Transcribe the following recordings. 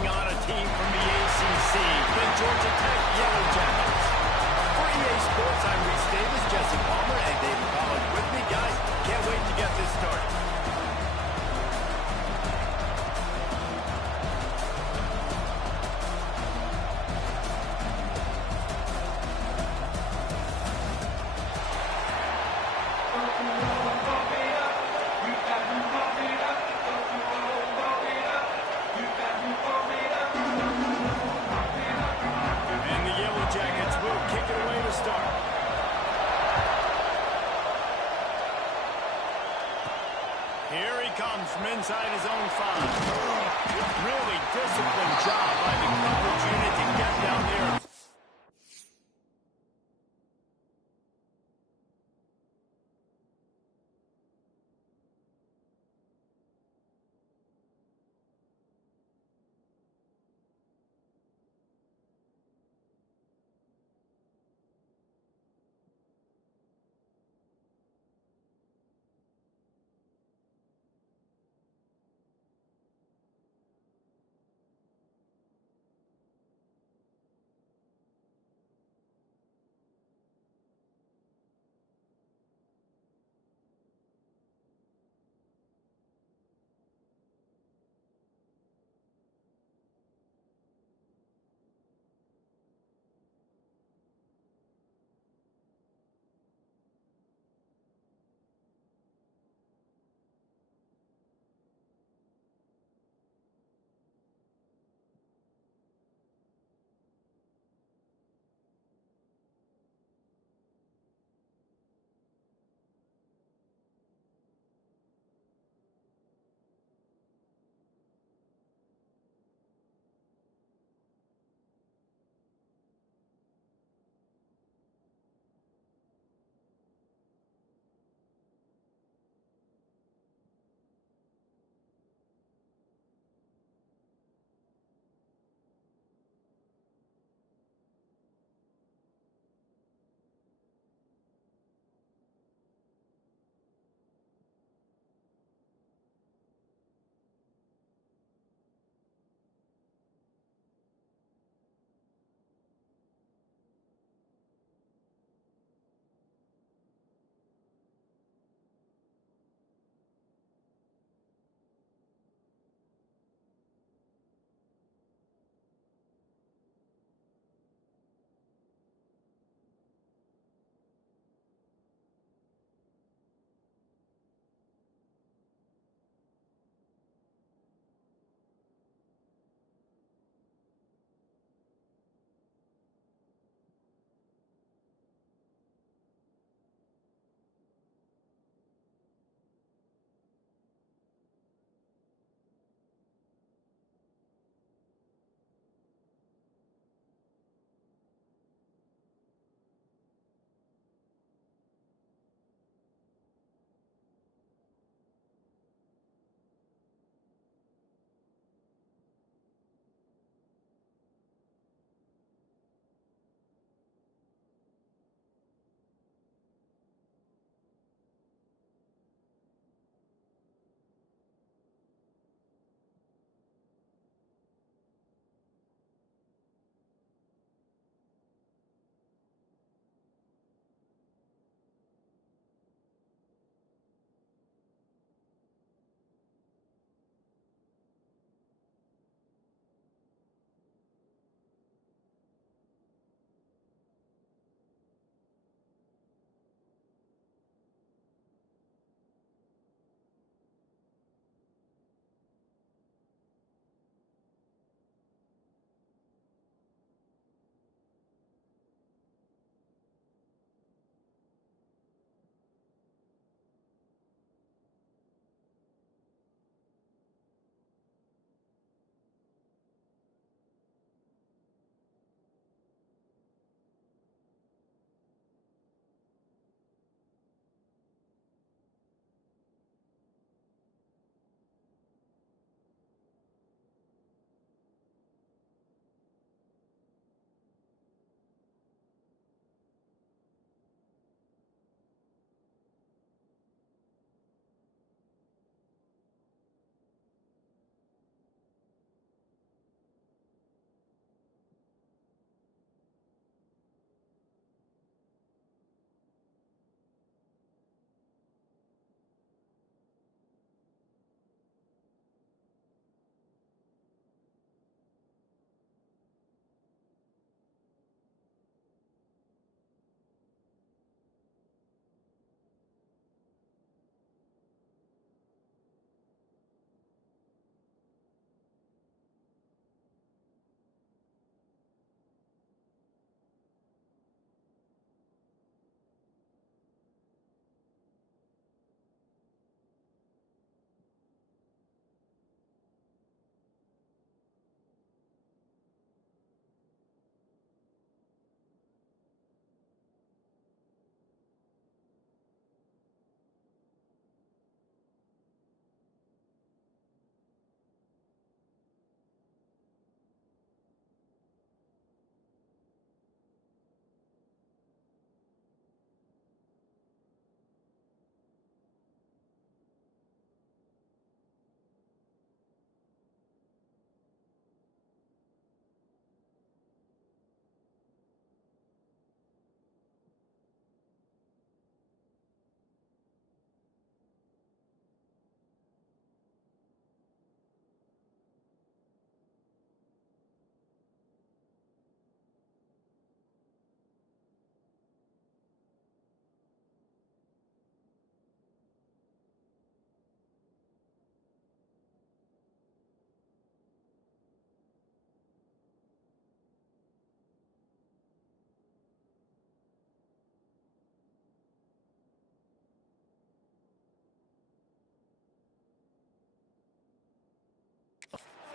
taking on a team from the ACC, the Georgia Tech Yellow Jackets. For EA Sports, I'm Reese Davis, Jesse Palmer, and David Collins with me. Guys, can't wait to get this started. Here he comes from inside his own 5. Really disciplined job by the coverage unit to get down there.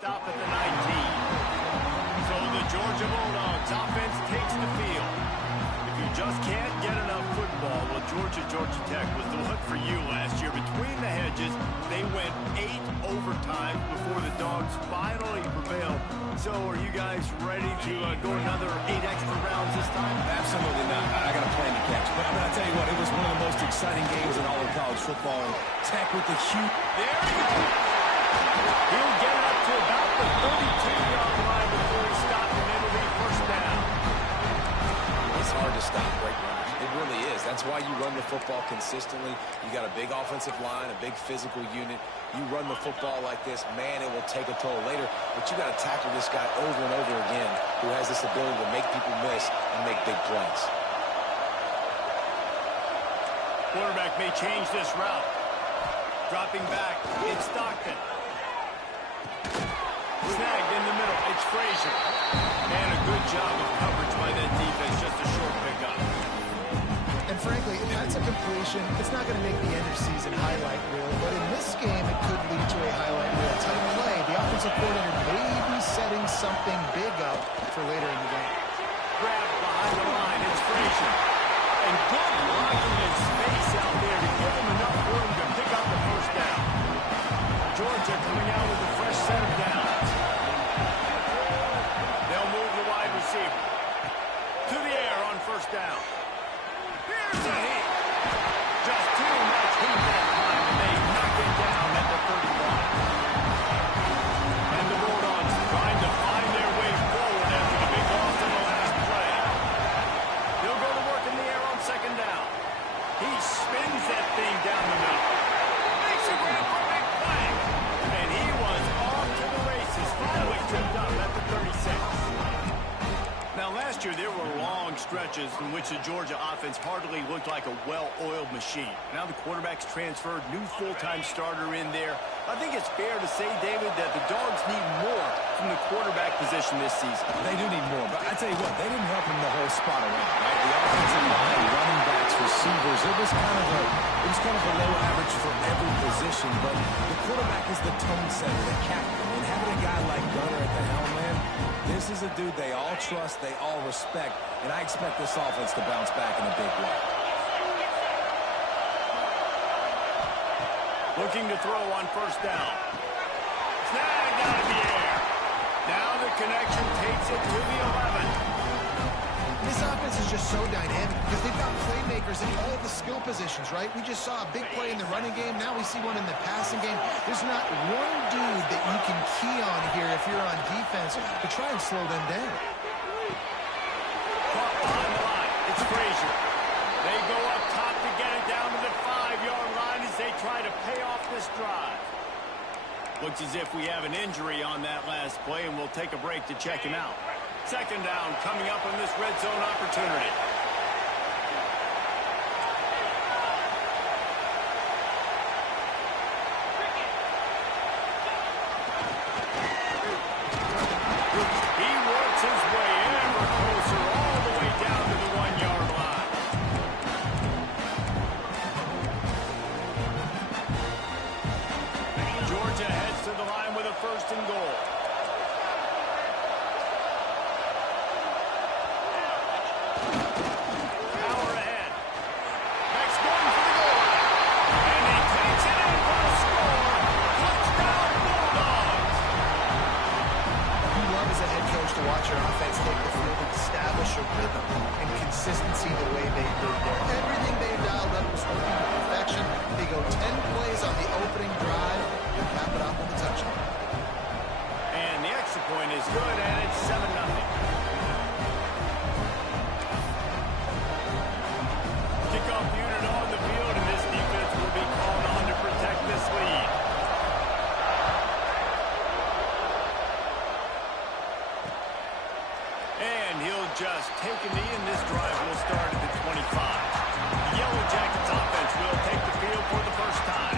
stop at the 19. So the Georgia Bulldogs offense takes the field. If you just can't get enough football, well, Georgia Tech was the one for you last year. Between the hedges, they went 8 overtimes before the Dogs finally prevailed. So are you guys ready to go another 8 extra rounds this time? Absolutely not. I got a plan to catch. But I'll tell you what, it was one of the most exciting games in all of college football. Tech with the huge... There he goes! He'll get it up to about the 32-yard line before he stopped, and it'll be first down. It's hard to stop great runners. It really is. That's why you run the football consistently. You got a big offensive line, a big physical unit. You run the football like this, man, it will take a toll later. But you got to tackle this guy over and over again who has this ability to make people miss and make big plays. Quarterback may change this route. Dropping back, it's Stockton. Snagged in the middle, it's Frazier. And a good job of coverage by that defense, just a short pickup. And frankly, if that's a completion, it's not going to make the end of season highlight reel. But in this game, it could lead to a highlight reel type play. The offensive coordinator may be setting something big up for later in the game. Grab behind the line, it's Frazier. And good blocking in space out there to give him enough room to pick up the first down. Georgia coming out with a fresh set of downs. They'll move the wide receiver to the air on first down. Here's a hit. Just too much heat that time, and they knock him down at the 31. And the Bulldogs trying to find their way forward after the big loss in the last play. They'll go to work in the air on second down. He spins that thing down the middle. Makes a grab for a big play. And he was off to the races, finally tripped up at the 36. Now, last year, there were long stretches in which the Georgia offense hardly looked like a well-oiled machine. Now the quarterback's transferred, new full-time starter in there. I think it's fair to say, David, that the Dogs need more from the quarterback position this season. They do need more, but I tell you what, they didn't help him the whole spot around, right? The offensive line, running backs, receivers, it was kind of a low average for every position, but the quarterback is the tone setter, the captain, and having a guy like Gunner at the helm, man, this is a dude they all trust, they all respect, and I expect this offense to bounce back in a big way. Looking to throw on first down. Snagged out of the air. Now the connection takes it to the 11. This offense is just so dynamic because they've got playmakers in all the skill positions, right? We just saw a big play in the running game. Now we see one in the passing game. There's not one dude that you can key on here if you're on defense to try and slow them down. Caught behind the line. It's Frazier. They go up top to get it down to the 5-yard line as they try to pay off this drive. Looks as if we have an injury on that last play, and we'll take a break to check him out. Second down coming up on this red zone opportunity. He works his way ever closer all the way down to the 1-yard line. Georgia heads to the line with a first and goal. Watch your offense take the field and establish a rhythm and consistency the way they did there. Everything they dialed up was working to perfection. They go 10 plays on the opening drive and cap it off with a touchdown. And the extra point is good, and it's 7-0. Kickoff unit on the field, and this defense will be called on to protect this lead. And he'll just take a knee, and this drive will start at the 25. The Yellow Jackets offense will take the field for the first time.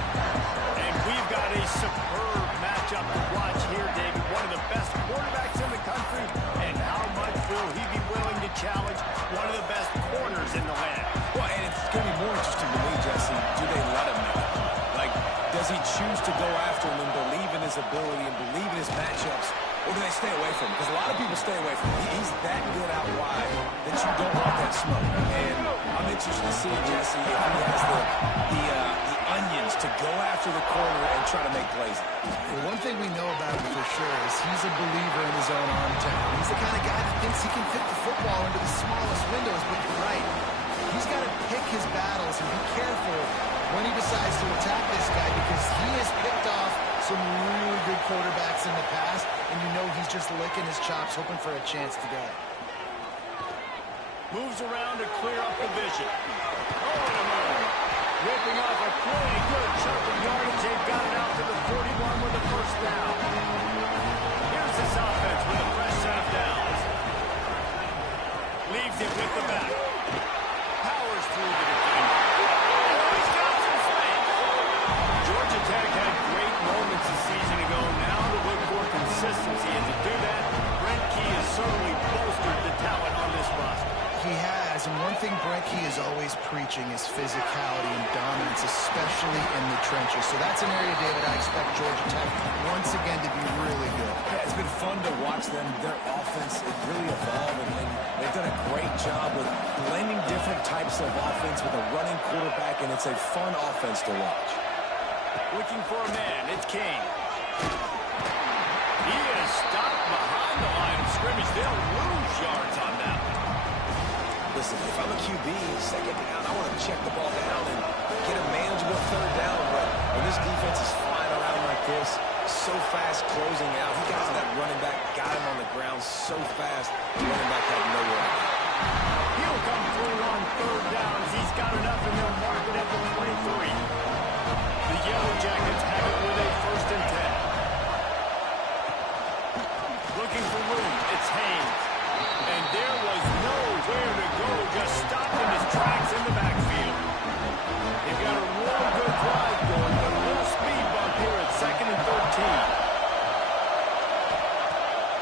And we've got a superb matchup to watch here, David. One of the best quarterbacks in the country. And how much will he be willing to challenge one of the best corners in the land? Well, and it's going to be more interesting to me, Jesse. Do they let him make it? Like, does he choose to to go after him and believe in his ability and believe in his matchups, or do they stay away from him? Because a lot of people stay away from him. He's that good out wide that you don't want that smoke. And I'm interested to see, Jesse, if he has the onions to go after the corner and try to make plays. Well, one thing we know about him for sure is he's a believer in his own arm talent. He's the kind of guy that thinks he can fit the football into the smallest windows, but you're right. He's got to pick his battles and be careful when he decides to attack this guy, because he has picked off some really good quarterbacks in the past, and you know he's just licking his chops, hoping for a chance today. Moves around to clear up the vision. Oh, and a move. Ripping off a pretty good chunk of yardage. They've got it out to the 41 with a first down. Here's this offense with a fresh set of downs. Leaves it with the back. Powers through the defender. Oh, he's got some space. Georgia Tech had great moments a season ago. Now to look for consistency. And to do that, Brent Key has certainly bolstered the talent on this roster. He has, and one thing Brent Key is always preaching is physicality and dominance, especially in the trenches. So that's an area, David, I expect Georgia Tech once again to be really good. Yeah, it's been fun to watch them, their offense really evolve, and they've done a great job with blending different types of offense with a running quarterback, and it's a fun offense to watch. Looking for a man, it's King. He is stopped behind the line of scrimmage. They'll lose yards on that one. Listen, if I'm a QB, second down, I want to check the ball down and get a manageable third down. But when this defense is flying around like this, so fast closing out, he got to that running back, got him on the ground so fast, the running back had nowhere to go. He'll come through on third downs. He's got enough, and they'll mark it at the 23. The Yellow Jackets have it with a 1st and 10. Looking for room, it's Haynes. And there was nowhere to go, just stopped in his tracks in the backfield. They've got a real good drive going, but a little speed bump here at 2nd and 13.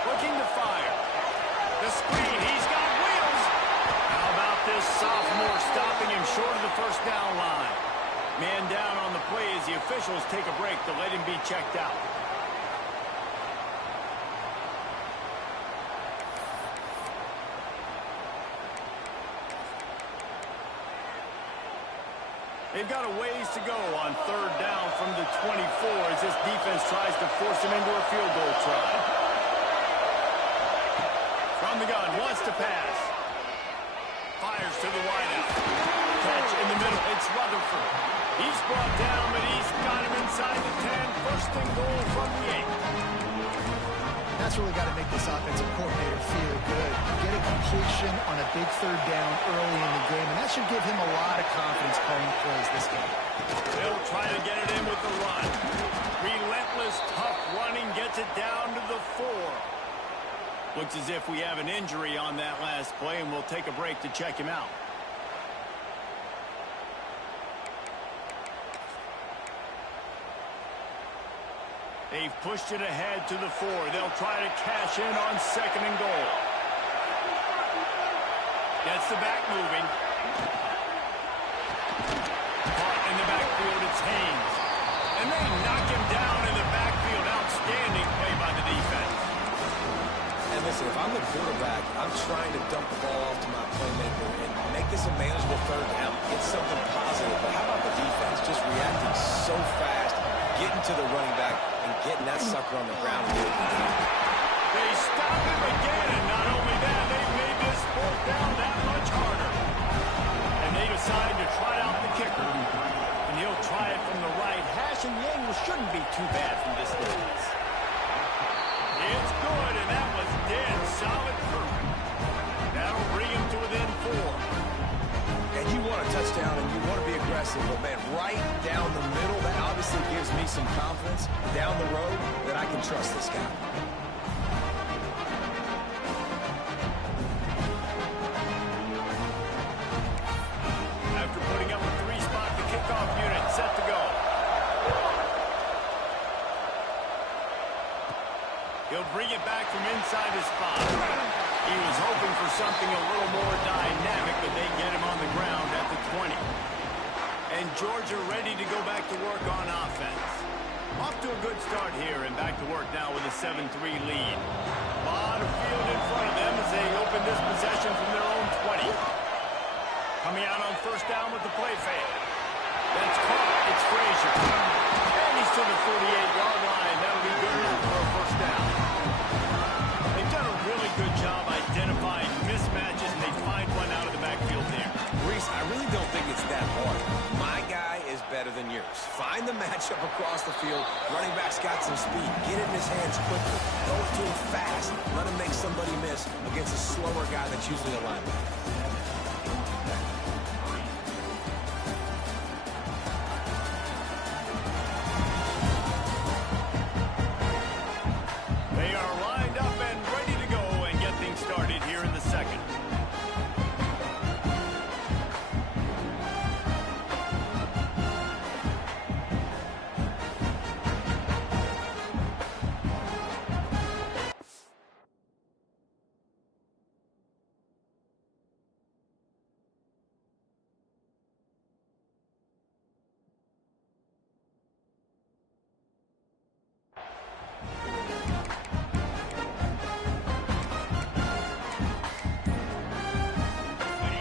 Looking to fire. The screen, he's got wheels. How about this sophomore stopping him short of the first down line? Man down on the play as the officials take a break to let him be checked out. They've got a ways to go on third down from the 24 as this defense tries to force him into a field goal try. From the gun, wants to pass. Fires to the wideout. Catch in the middle, it's Rutherford. He's brought down, but he's got him inside the 10. 1st and goal from the 8. That's really got to make this offensive coordinator feel good. Get a completion on a big third down early in the game, and that should give him a lot of confidence calling plays this game. They'll try to get it in with the run. Relentless, tough running gets it down to the 4. Looks as if we have an injury on that last play, and we'll take a break to check him out. They've pushed it ahead to the 4. They'll try to cash in on 2nd and goal. Gets the back moving. Caught in the backfield, it's Haynes. And they knock him down in the backfield. Outstanding play by the defense. And listen, if I'm the quarterback, I'm trying to dump the ball off to my playmaker and make this a manageable third down. Get something positive. But how about the defense just reacting so fast, getting to the running back, and getting that sucker on the ground. They stop him again, and not only that, they've made this fourth down that much harder. And they decide to try out the kicker. And he'll try it from the right hash, and the angle shouldn't be too bad from this distance. It's good, and that was dead solid perfect. That'll bring him to within 4. And you want a touchdown, and you want to be aggressive, but, man, right down the middle, that obviously gives me some confidence down the road that I can trust this guy. After putting up a 3-spot, the kickoff unit set to go. He'll bring it back from inside his spot. He was hoping for something a little more dynamic, but they get him on the ground at the 20. And Georgia ready to go back to work on offense. Off to a good start here and back to work now with a 7-3 lead. A lot of field in front of them as they open this possession from their own 20. Coming out on first down with the play fake. That's caught. It's Frazier. And he's to the 48-yard line. That'll be good enough for a first down. They've done a really good job identifying mismatches, and they find one out of the backfield there. Reese, I really don't think it's that hard. My guy is better than yours. Find the matchup across the field. Running back's got some speed. Get it in his hands quickly. Go to him fast. Let him make somebody miss against a slower guy that's usually a linebacker. They are lined up and ready to go and get things started here in the second.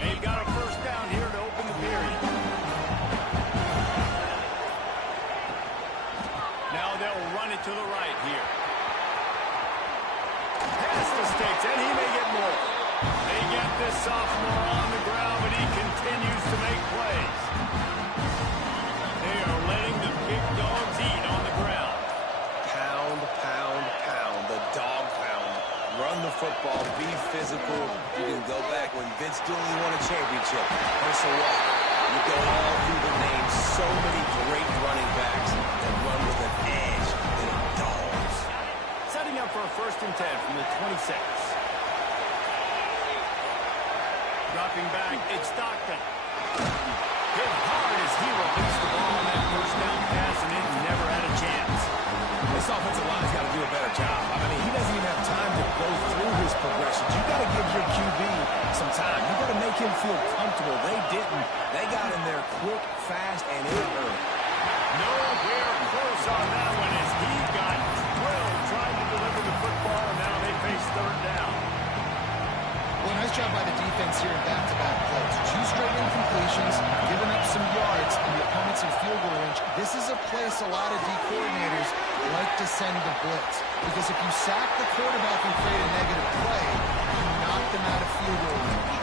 They've got a first down here to open the period. Now they'll run it to the right here. Pass to Sticks, and he may get more. They get this sophomore on the ground, but he continues to make plays. They are letting the big dogs eat on the ground. Pound, pound, pound. The dog pound. Run the football. Be physical. You can go back when Vince Dooley won a championship. Herschel Walker. You go all through the names. So many great running backs that run with an edge. They're dogs. Setting up for a 1st and 10 from the 26. Dropping back, it's Stockton. Hit hard as he released the ball on that first down pass, and it never had a chance. This offensive line's got to do a better job. I mean, he doesn't even have time to go through his progressions. You got to give your QB some time. You got to make him feel comfortable. They didn't. They got in there quick, fast, and it hurt. Nowhere close on that one as he got drilled trying to deliver the football, and now they face 3rd down. Well, nice job by the defense here in back-to-back plays. 2 straight incompletions, giving up some yards, and the opponent's in field goal range. This is a place a lot of D coordinators like to send the blitz. Because if you sack the quarterback and create a negative play, you knock them out of field goal range.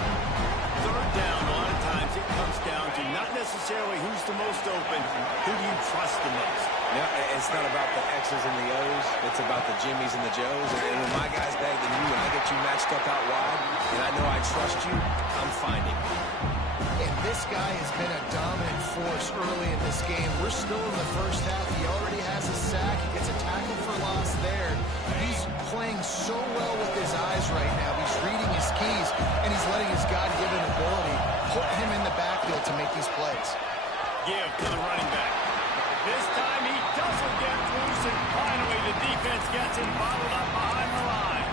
3rd down, a lot of times it comes down to not necessarily who's the most open, who do you trust the most. No, it's not about the X's and the O's. It's about the Jimmies and the Joes. And when my guy's better than you and I get you matched up out wide, and I know I trust you, I'm finding you. And this guy has been a dominant force early in this game. We're still in the first half. He already has a sack. He gets a tackle for loss there. He's playing so well with his eyes right now. He's reading his keys, and he's letting his God-given ability put him in the backfield to make these plays. Give to the running back. This time he doesn't get loose, and finally the defense gets him bottled up behind the line.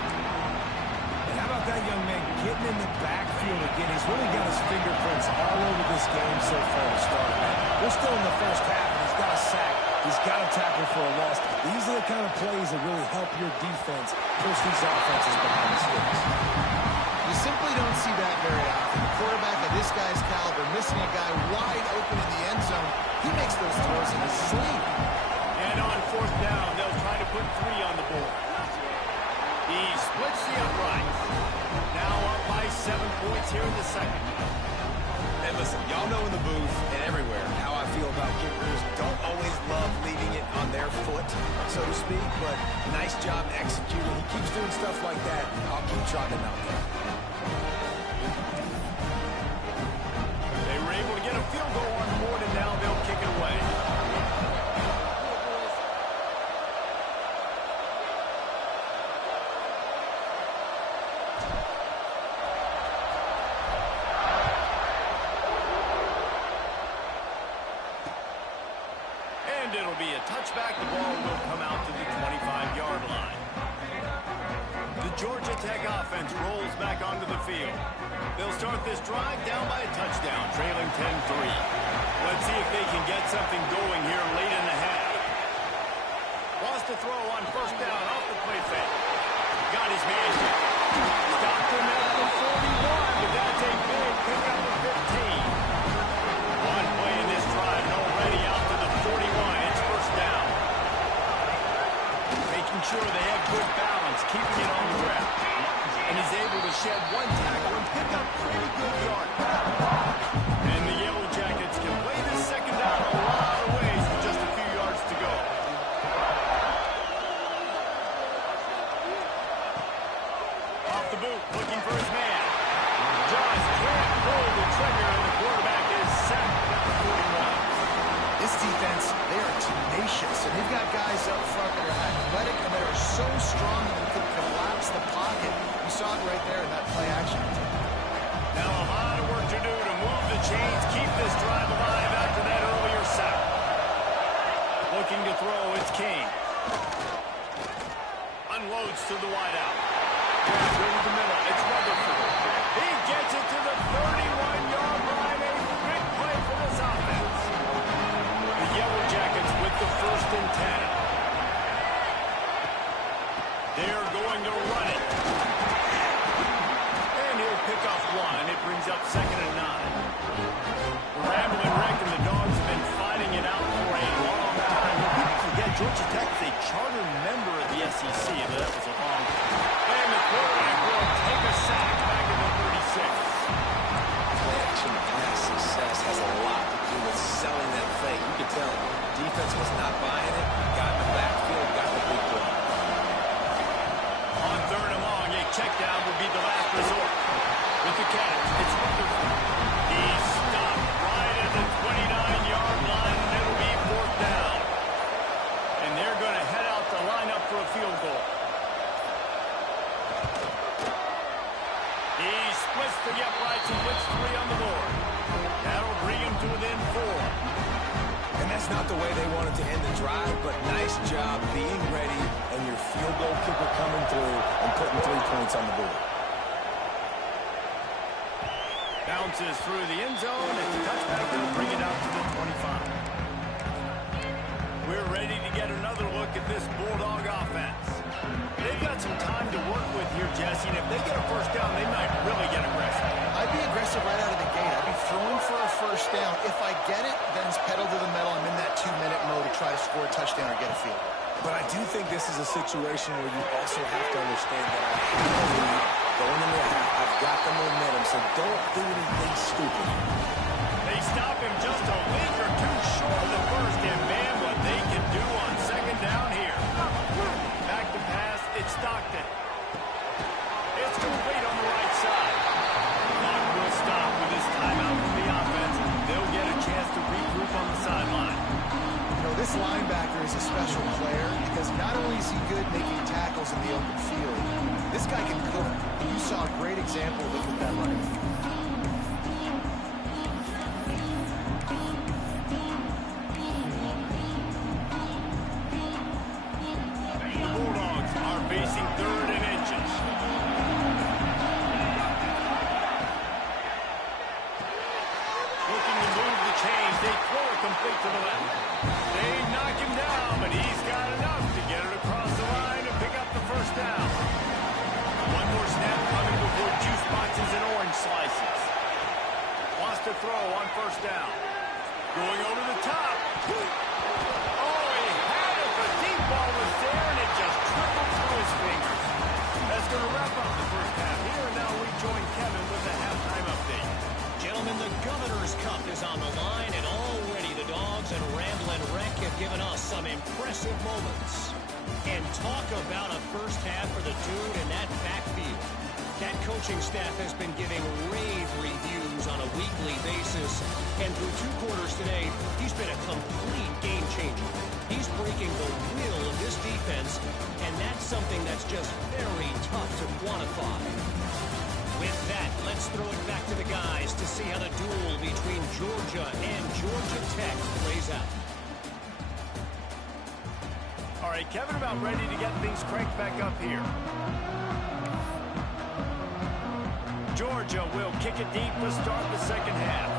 And how about that young man getting in the backfield again? He's really got his fingerprints all over this game so far to start. We're still in the first half, and he's got a sack. He's got a tackle for a loss. These are the kind of plays that really help your defense push these offenses behind the sticks. You simply don't see that very often. A quarterback of this guy's caliber missing a guy wide open in the end zone. He makes those throws in his sleep. And on 4th down, they'll try to put 3 on the board. He splits the uprights. Now up by 7 points here in the second. And listen, y'all know in the booth and everywhere how I feel about kickers. Don't always love leaving it on their foot, so to speak, but nice job executing. He keeps doing stuff like that. I'll keep trotting him out there. They were able to get a field goal on the board, and now they'll kick it away. And it'll be a touchback. The ball will come out to the 25-yard line. The Georgia Tech offense rolls back onto the field. They'll start this drive down by a touchdown, trailing 10-3. Let's see if they can get something going here late in the half. to throw on first down off the play fake. Got his man. Stopped him at the 41, but that's a big pickup of 15. One play in this drive, and already out to the 41. It's first down. Making sure they have good balance, keeping it on the ground. And he's able to shed one tackle and pick up pretty good yard. And the Yellow Jackets can play this second down a lot of ways with just a few yards to go. Off the boot, looking for his man. Just can't pull the trigger, and the quarterback is sacked at the 41. This defense, they are tenacious, and they've got guys up front that are athletic and that are so strong that they can collapse the pocket. You saw it right there in that play action. Now a lot of work to do to move the chains, keep this drive alive after that earlier sack. Looking to throw, it's Kane. Unloads to the wideout. Over the middle, it's Rutherford. He gets it to the 31-yard line. A big play for this offense. The Yellow Jackets with the 1st and 10. They're going to run it. And he'll pick off one. It brings up 2nd and 9. Rambling Wreck and the Dogs have been fighting it out for a long time. People forget Georgia Tech is a charter member of the SEC, but that was a long time. And the quarterback will take a sack back in the 36. Play-action pass success has a lot to do with selling that fake. You can tell defense was not buying it. Got in the backfield, got the big play. On 3rd and long, a check down will be the last resort. With the catch, it's Rutherford. He's stopped right at the 29-yard line, and it'll be 4th down. And they're going to head out the lineup for a field goal. He splits the uprights and puts 3 on the board. That'll bring him to within 4. And that's not the way they wanted to end the drive, but nice job being ready and your field goal kicker coming through and putting 3 points on the board. Bounces through the end zone. It's a touchback. They'll bring it out to the 25. We're ready to get another look at this Bulldog offense. They've got some time to work with here, Jesse, and if they get a first down, they might really get aggressive. I'd be aggressive right out of the gate. I'd be throwing for a first down. If I get it, then it's pedal to the metal. I'm in that 2-minute mode to try to score a touchdown or get a field. But I do think this is a situation where you also have to understand that I have a lead going into the half. I've got the momentum, so don't do anything stupid. They stop him just a league or two short of the first, and man, what they can do on 2nd down here. Back to pass, it's Stockton. It's complete on the right side. Clock will stop with this timeout from the offense. They'll get a chance to regroup on the sideline. You know, this linebacker is a special player because not only is he good making tackles in the open field, this guy can cook. You saw a great example of it with that running. The Bulldogs are facing 3rd and inches. Looking to move the chains. They throw it complete to the left. They knock him down, but he's got enough to get it across the line and pick up the first down. One more snap coming before juice boxes and orange slices. Wants to throw on first down. Going over the top. Oh, he had it. The deep ball was there, and it just trickled through his fingers. That's going to wrap up the first half here, and now we join Kevin with the halftime update. Gentlemen, the Governor's Cup is on the line, and already the Dogs and Ramblin' Wreck have given us some impressive moments. And talk about a first half for the dude in that backfield. That coaching staff has been giving rave reviews on a weekly basis, and through 2 quarters today, he's been a complete game changer. He's breaking the will of this defense, and that's something that's just very tough to quantify. With that, let's throw it back to the guys to see how the duel between Georgia and Georgia Tech plays out. All right, Kevin, about ready to get things cranked back up here. Georgia will kick it deep to start the second half.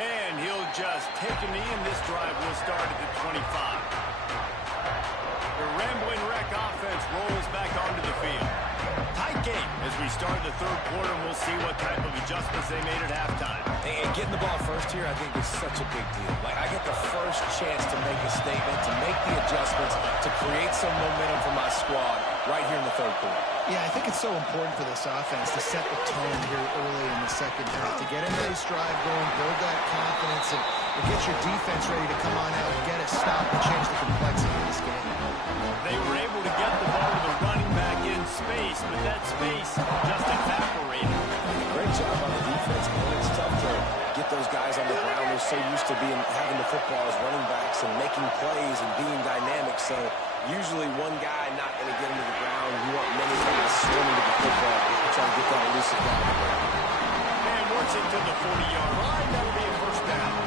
And he'll just take a knee, and this drive will start at the 25. The rambling wreck offense rolls back onto the field. Tight game as we start the third quarter, and we'll see what type of adjustments they made at halftime. And getting the ball first here, I think, is such a big deal. Like, I get the first chance to make a statement, to make the adjustments, to create some momentum for my squad right here in the third quarter. Yeah, I think it's so important for this offense to set the tone here early in the second half, to get a nice drive going, build that confidence, and get your defense ready to come on out and get a stop and change the complexity of this game. They were able to get the ball to the running back in space, but that space just evaporated. Great job on the defense, man. It's tough to get those guys on the ground. They're so used to having the football as running backs and making plays and being dynamic. So usually one guy not going to get into the ground. You want many guys swimming to the football, trying to get that elusive guy on the ground. And works it to the 40-yard line. That'll be a first down.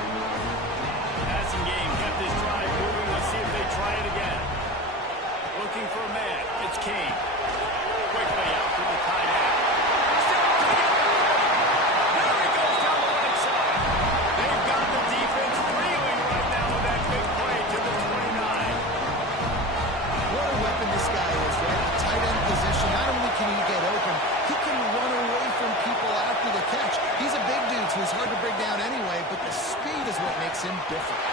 Passing game kept this drive moving. Let's see if they try it again. Looking for a man. It's Kane. Quickly out to the tight end. There he goes down the right side. They've got the defense reeling right now with that big play to the 29. What a weapon this guy is, right? The tight end position, not only can he get open, he can run away from people after the catch. He's a big dude, so he's hard to bring down anyway, but the speed is what makes him different.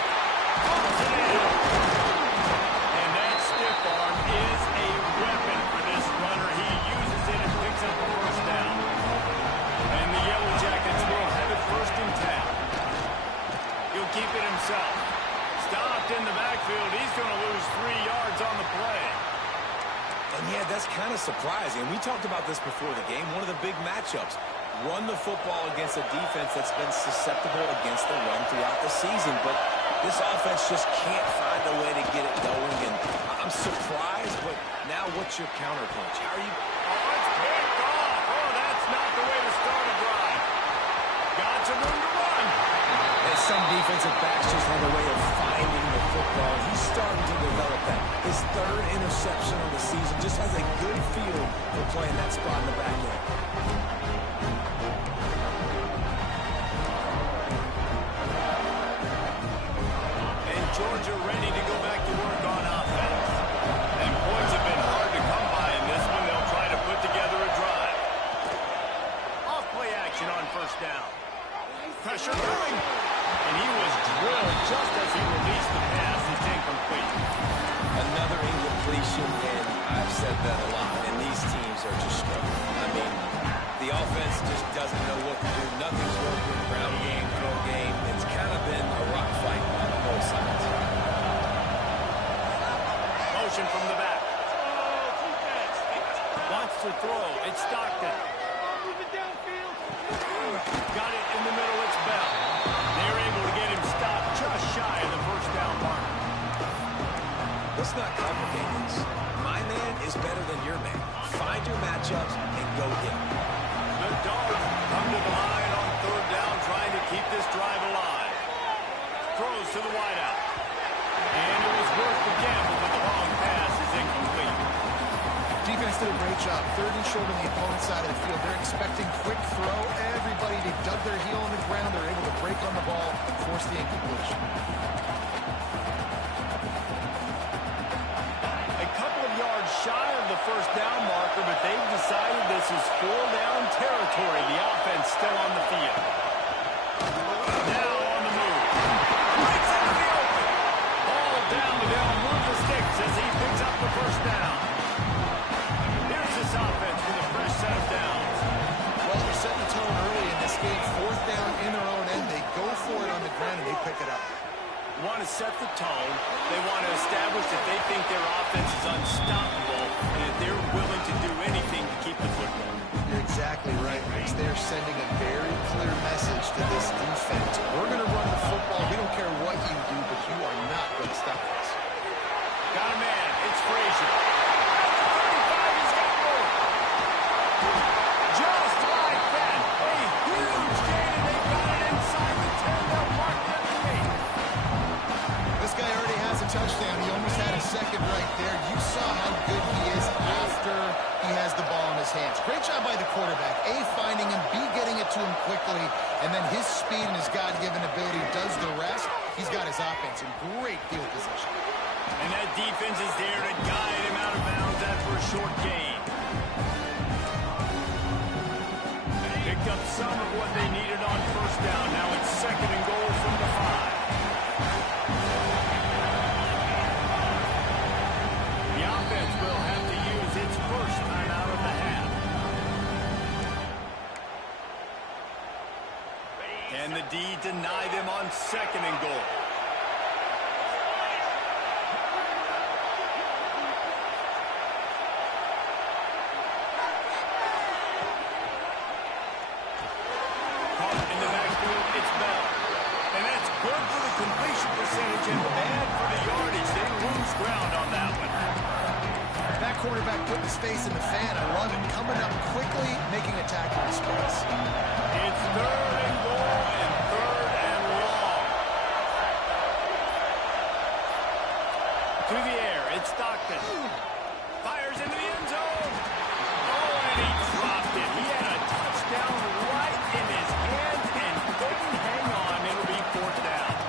And that stiff arm is a weapon for this runner. He uses it and picks up a first down. And the Yellow Jackets will have it first and 10. He'll keep it himself. Stopped in the backfield. He's going to lose 3 yards on the play. And yeah, that's kind of surprising. We talked about this before the game. One of the big matchups. Run the football against a defense that's been susceptible against the run throughout the season. But this offense just can't find a way to get it going. And I'm surprised, but now what's your counterpunch? How are you? Oh, it's picked off. Oh, that's not the way to start a drive. Got some room to run. And some defensive backs just have a way of finding the football. He's starting to develop that. His third interception of the season just has a good feel for playing that spot in the back end. And Georgia ready to go back to work on offense. And points have been hard to come by in this one. They'll try to put together a drive. Off play action on first down. Pressure coming. And he was drilled just as he released the pass. It's incomplete. Another incompletion, and I've said that a lot, and these teams are just struggling. I mean, the offense just doesn't know what to do. Nothing's working. Ground game, throw game. It's kind of been a rock fight on both sides. Motion from the back. Wants to throw. It's Stockton. Got it in the middle. It's Bell. They're able to get him stopped just shy of the first down mark. Let's not complicate this. My man is better than your man. Find your matchups and go get them. The Dogs come to the line on third down, trying to keep this drive alive. Throws to the wideout. And it was worth the gamble, but the long pass is incomplete. Defense did a great job. Third and short on the opponent's side of the field. They're expecting quick throw. Everybody, they dug their heel on the ground. They're able to break on the ball and force the incompletion. A couple of yards shy of the first down marker, but they've decided this is 4-down territory. The offense still on the field. Now on the move. Breaks into the open. Ball down, but they'll move the sticks as he picks up the first down. Here's this offense with a fresh set of downs. Well, they're setting the tone early in this game. Fourth down in their own end. They go for it on the ground, and they pick it up. Want to set the tone. They want to establish that they think their offense is unstoppable and that they're willing to do anything to keep the football. You're exactly right, Reese. They're sending a very clear message to this defense. We're going to run the football. We don't care what you do, but you are not going to stop us. Got a man. It's Frazier. At the 35, he's got more. Just like that. A huge gain, and they got it inside the 10. They'll mark it at the 8. This guy already has a touchdown. He almost had a second right there. You saw how good he is after he has the ball in his hands. Great job by the quarterback. A, finding him. B, getting it to him quickly. And then his speed and his God-given ability does the rest. He's got his offense in great field position. And that defense is there to guide him out of bounds after a short gain. Picked up some of what they needed on first down. Now it's 2nd and goal from the 5. The offense will have to use its first timeout of the half. And the D deny them on 2nd and goal. Quarterback putting his face in the fan. I love it. Coming up quickly, making a tackle in space. It's 3rd and goal and 3rd and long. To the air, it's Stockton. Fires into the end zone. Oh, and he dropped it. He had a touchdown right in his hands and couldn't hang on. It'll be 4th down.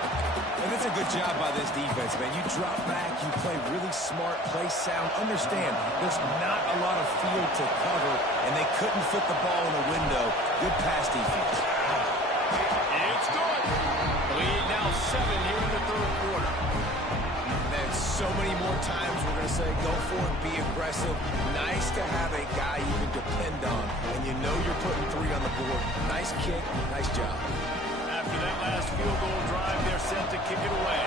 And it's a good job by this defense, man. You drop back, you play really smart, play sound. Understand, there's not a lot of field to cover, and they couldn't fit the ball in the window. Good pass defense. It's good. Lead now 7 here in the 3rd quarter. Man, so many more times we're going to say go for it, be aggressive. Nice to have a guy you can depend on, and you know you're putting 3 on the board. Nice kick, nice job. After that last field goal drive, they're set to kick it away.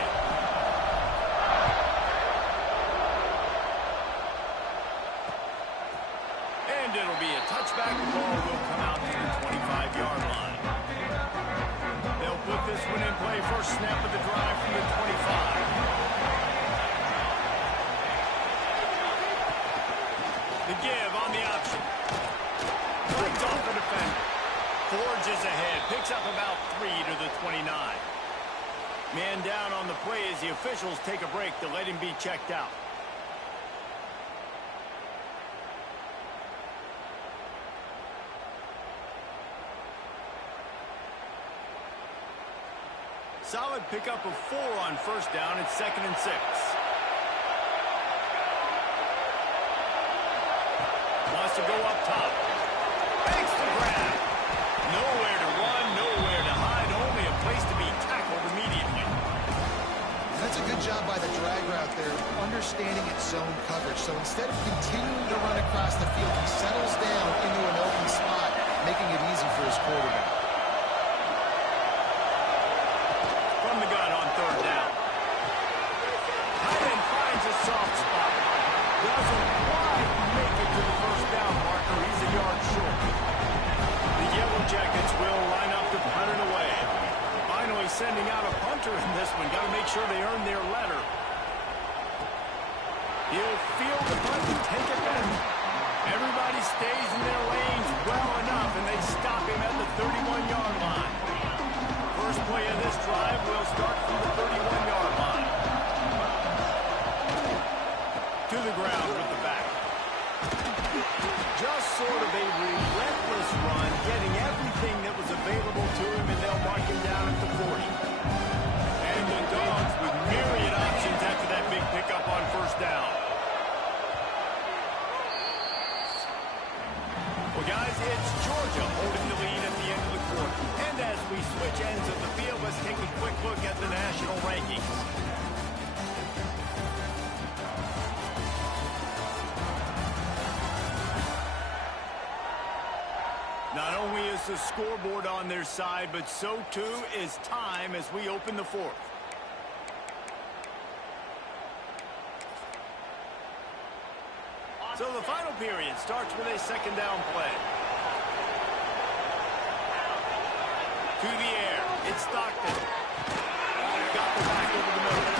And it'll be a touchback. The ball will come out to the 25-yard line. They'll put this one in play. First snap of the drive from the 25. The give on the option. Breaks off the defender. Forges ahead, picks up about 3 to the 29. Man down on the play as the officials take a break to let him be checked out. Solid pickup of 4 on first down. It's 2nd and 6. Wants to go up top. Makes the grab. Nowhere to run, nowhere to hide, only a place to be tackled immediately. That's a good job by the drag route there, understanding its zone coverage. So instead of continuing to run across the field, he settles down into an open spot, making it easy for his quarterback. From the gun on 3rd down. Tight end finds a soft spot. Doesn't quite make it to the first down marker. He's a yard short. The Yellow Jackets will line up to punt it away. Finally sending out a punter in this one. Got to make sure they earn their letter. He'll field the punt and take it back. Everybody stays in their lanes well enough, and they stop him at the 31-yard line. First play of this drive will start from the 31-yard line. To the ground with the back. Just sort of a relentless run, getting everything that was available to him, and they'll mark him down at the 40. And the Dogs with myriad options after that big pickup on first down. Well, guys, it's Georgia holding the lead at the end of the quarter. And as we switch ends of the field, let's take a quick look at the national rankings. Not only is the scoreboard on their side, but so too is time as we open the 4th. So the final period starts with a 2nd down play. To the air, it's Stockton. Got the back over the middle.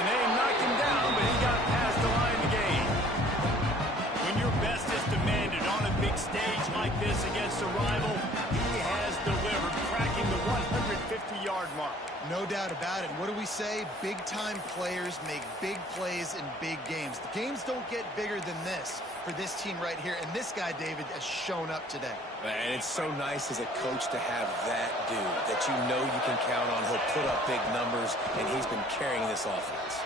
And they knocked him down, but he got past the line to gain. When your best is demanded on a big stage like this against a rival, he has delivered, cracking the 150-yard mark. No doubt about it. What do we say? Big-time players make big plays in big games. The games don't get bigger than this for this team right here, and this guy, David, has shown up today. And it's so nice as a coach to have that dude that you know you can count on. He'll put up big numbers, and he's been carrying this offense.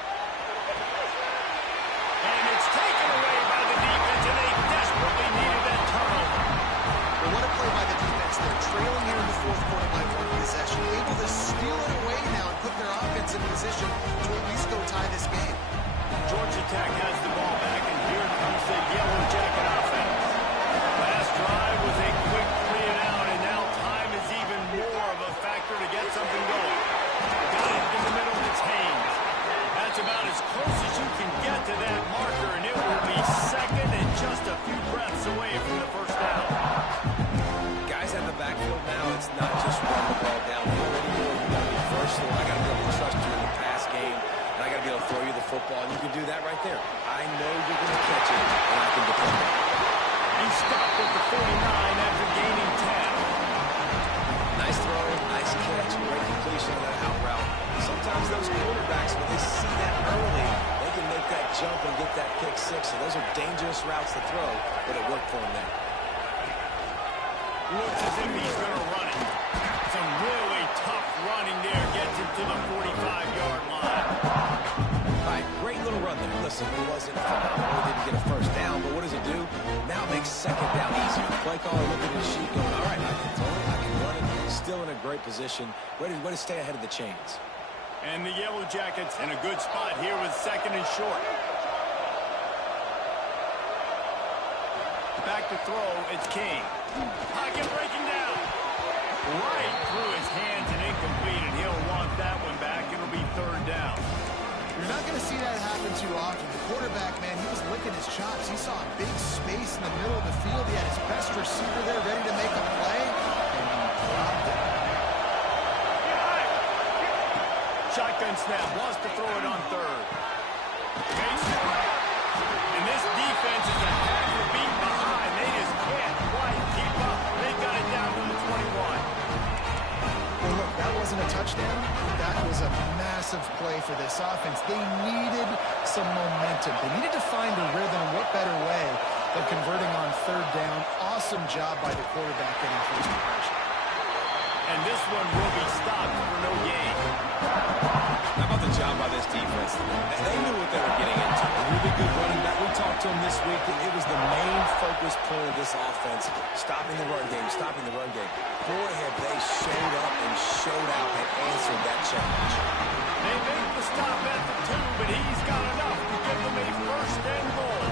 And it's taken away by the defense, and they desperately needed that turnover. Well, what a play by the defense. They're trailing here in the fourth quarter by one possession, able to steal it away now and put their offense in position to at least go tie this game. Georgia Tech has the ball back, and here comes the Yellow Jacket offense. Last drive was a quick 3 and out, and now time is even more of a factor to get something going. Got it in the middle, it's Haynes. That's about as close as you can get to that marker, and it will be second and just a few breaths away from the first down. Guys at the backfield now, it's not just run the ball downhill anymore. You got to be versatile. I got to be able to trust you in the pass game, and I got to be able to throw you the football, and you can do that right there. I know you're going to catch it, and I can depend on it. He stopped at the 49 after gaining 10. Nice throw, nice catch, great completion of that out route. Sometimes those quarterbacks, when they see that early, they can make that jump and get that pick six. So those are dangerous routes to throw, but it worked for him there. Looks as if he's going to run it. Some really tough running there. Gets him to the 45-yard line. All right, great little run there. Listen, he wasn't phenomenal. He didn't get a first down, but what does it do? Now it makes second down easier. The play caller looking at his sheet going, all right, I can throw it, I can run it. Still in a great position. Way to stay ahead of the chains. And the Yellow Jackets in a good spot here with second and short. Back to throw, it's King. Pocket breaking down. Right through his hands and incomplete, and he'll want that one back. It'll be third down. You're not going to see that happen too often. The quarterback, man, he was licking his chops. He saw a big space in the middle of the field. He had his best receiver there ready to make a play, and he dropped it. Shotgun snap, wants to throw it on third. And this defense is a half a beat behind. They just can't quite keep up. They got it down to the 21. Well, look, that wasn't a touchdown. That was a massive play for this offense. They needed some momentum. They needed to find a rhythm. What better way than converting on third down? Awesome job by the quarterback getting first impression. And this one will be stopped for no gain. How about the job by this defense? They knew what they were getting into. A really good running back. We talked to him this week, and it was the main focus point of this offense, stopping the run game, stopping the run game. Boy, have they showed up and showed out and answered that challenge. They make the stop at the 2, but he's got enough to give them a first and goal.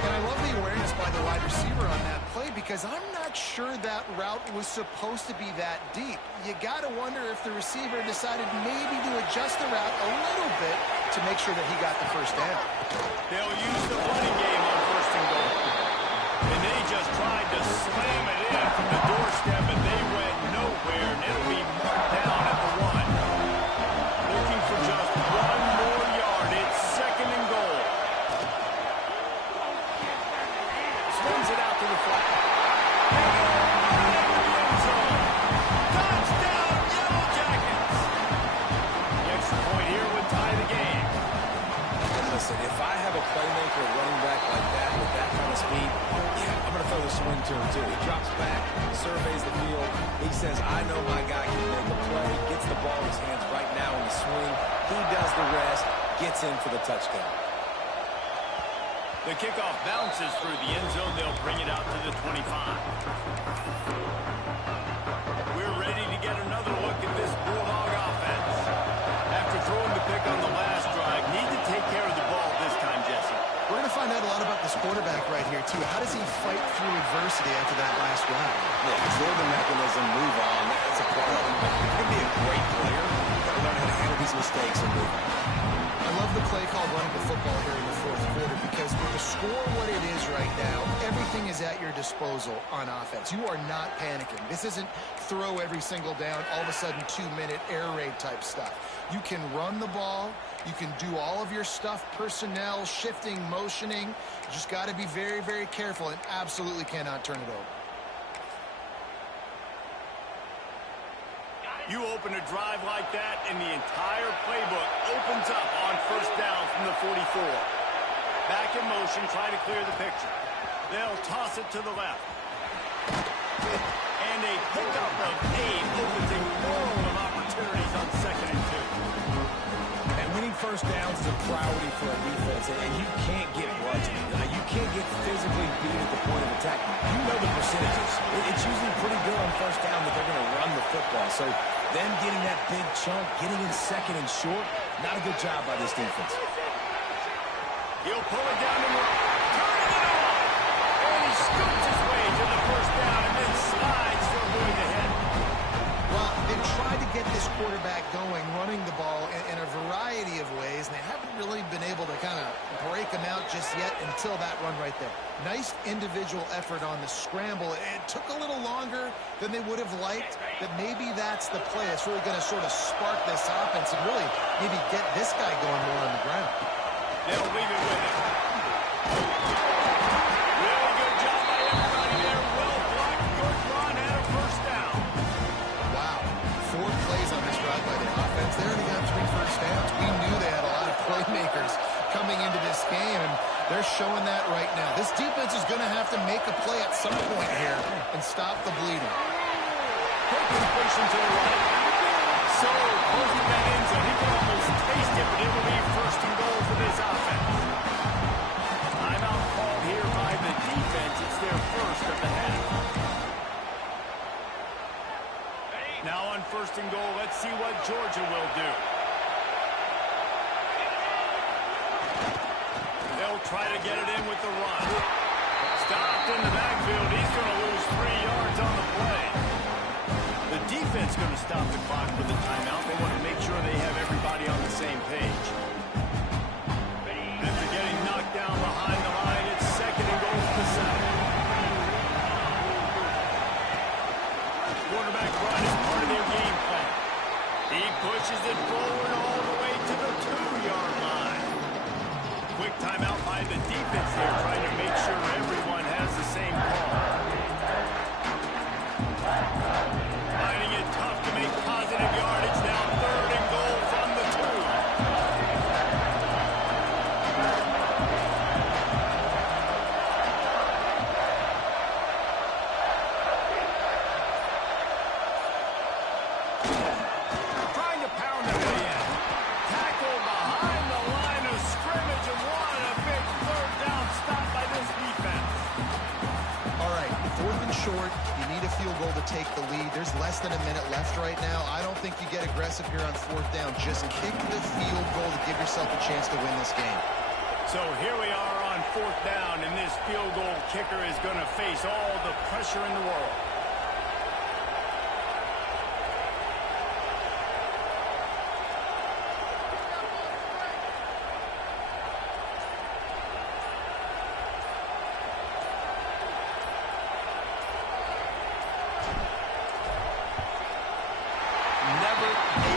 And I love the awareness by the wide receiver on that play because I'm not sure that route was supposed to be that deep. You got to wonder if the receiver decided maybe to adjust the route a little bit to make sure that he got the first down. They'll use the running game on first and goal. And they just tried to slam it in from the doorstep, and they went nowhere, and it'll be marked down at the 1. Looking for just one more yard. It's second and goal. Swings it out to the flat. Touchdown, Yellow Jackets! The extra point here would tie the game. And listen, if I have a playmaker running back like that with that kind of speed, yeah, I'm going to throw the swing to him too. He drops back, surveys the field. He says, I know my guy can make a play, gets the ball in his hands right now in the swing. He does the rest, gets in for the touchdown. The kickoff bounces through the end zone. They'll bring it out to the 25. We're ready to get another look at this Bulldog offense. After throwing the pick on the last drive, need to take care of the ball this time, Jesse. We're going to find out a lot about this quarterback right here, too. How does he fight through adversity after that last drive? Yeah, absorb the mechanism, move on. That's a part of him. He can be a great player. You've got to learn how to handle these mistakes and move on. I love the play call running the football here in the fourth quarter because with the score what it is right now, everything is at your disposal on offense. You are not panicking. This isn't throw every single down, all of a sudden 2-minute air raid type stuff. You can run the ball. You can do all of your stuff, personnel, shifting, motioning. You just got to be very, very careful and absolutely cannot turn it over. You open a drive like that, and the entire playbook opens up on first down from the 44. Back in motion, trying to clear the picture. They'll toss it to the left. And a pickup of 8 opens a world of opportunities on 2nd and 2. And winning first downs is a priority for a defense, and you can't get bludgeoned. You can't get physically beat at the point of attack. You know the percentages. It's usually pretty good on first down that they're going to run the football. So them getting that big chunk, getting in 2nd and short, not a good job by this defense. He'll pull it down and run. Turning it on. And he scoops his way to the first down and then slides to avoid the hit. Well, they've tried to get this quarterback going, running the ball in a variety of ways, and they haven't really been able to kind of break him out just yet until that run right there. Nice individual effort on the scramble. It took a little longer than they would have liked, but maybe that's the play. It's really going to sort of spark this offense and really maybe get this guy going more on the ground. They'll leave it with him. Really good job by everybody there. Well blocked, good run, and a first down. Wow. 4 plays on this drive by the offense. They already got 3 first downs. We knew they had a lot of playmakers coming into this game, and they're showing that right now. This defense is going to have to make a play at some point here and stop the bleeding. Quick completion to the right. So close to that end zone. He can almost taste it, but it will be first and goal for this offense. Timeout called here by the defense. It's their first of the half. Now on first and goal, let's see what Georgia will do. They'll try to get it in with the run. Stopped in the backfield. He's going to lose 3 yards on the play. The defense going to stop the clock with the timeout. They want to make sure they have everybody on the same page. After getting knocked down behind the line, it's 2nd and goal for the 7. Quarterback run is part of their game plan. He pushes it forward all the way to the 2-yard line. Quick timeout by the defense there, trying to make sure everyone has the same call. Finding it tough to make positive yardage. Now 3rd and goal from the 2. Trying to pound their way in. Tackle behind the line of scrimmage, and what a big 3rd down stop by this defense. All right, 4th and short. You need a field goal to take the lead. There's less than a minute left right now. I don't think you get aggressive here on 4th down. Just kick the field goal to give yourself a chance to win this game. So here we are on 4th down, and this field goal kicker is going to face all the pressure in the world. Never a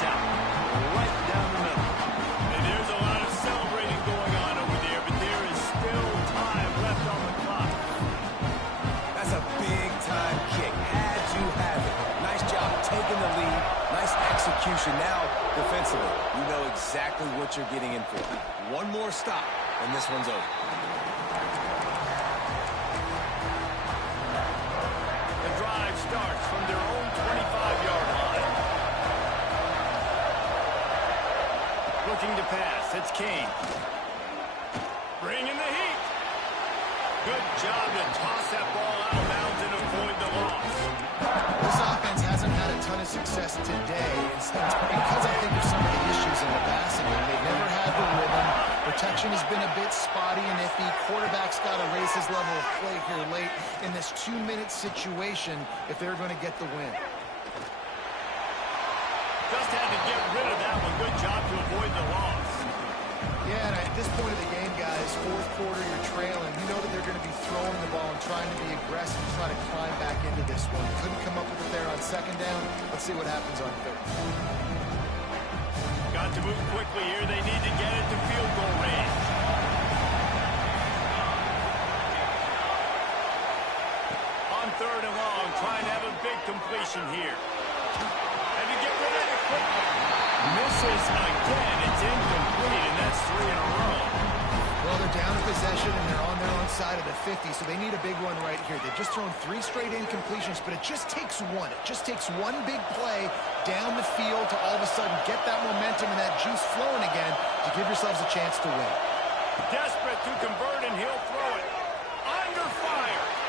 doubt. Right down the middle. And there's a lot of celebrating going on over there, but there is still time left on the clock. That's a big-time kick. Had to have it. Nice job taking the lead. Nice execution. Now, defensively, you know exactly what you're getting in for. One more stop, and this one's over. The drive starts from their own 25-yard line. Looking to pass. It's Kane. Bringing the heat. Good job to toss that ball out of bounds and avoid the loss. This offense hasn't had a ton of success today. It's because I think of some of the issues in the passing game. They've never had the rhythm. Protection has been a bit spotty and iffy. Quarterback's got to raise his level of play here late in this 2-minute situation if they're going to get the win. Just had to get rid of that one. Good job to avoid the loss. Yeah, and at this point of the game, guys, 4th quarter, you're trailing. You know that they're going to be throwing the ball and trying to be aggressive and try to climb back into this one. Couldn't come up with it there on 2nd down. Let's see what happens on 3rd. Got to move quickly here. They need to get it to field goal range. On 3rd and long, trying to have a big completion here. Misses again. It's incomplete, and that's 3 in a row. Well, they're down in possession, and they're on their own side of the 50, so they need a big one right here. They've just thrown 3 straight incompletions, but it just takes one. It just takes one big play down the field to all of a sudden get that momentum and that juice flowing again to give yourselves a chance to win. Desperate to convert, and he'll throw it. Under fire.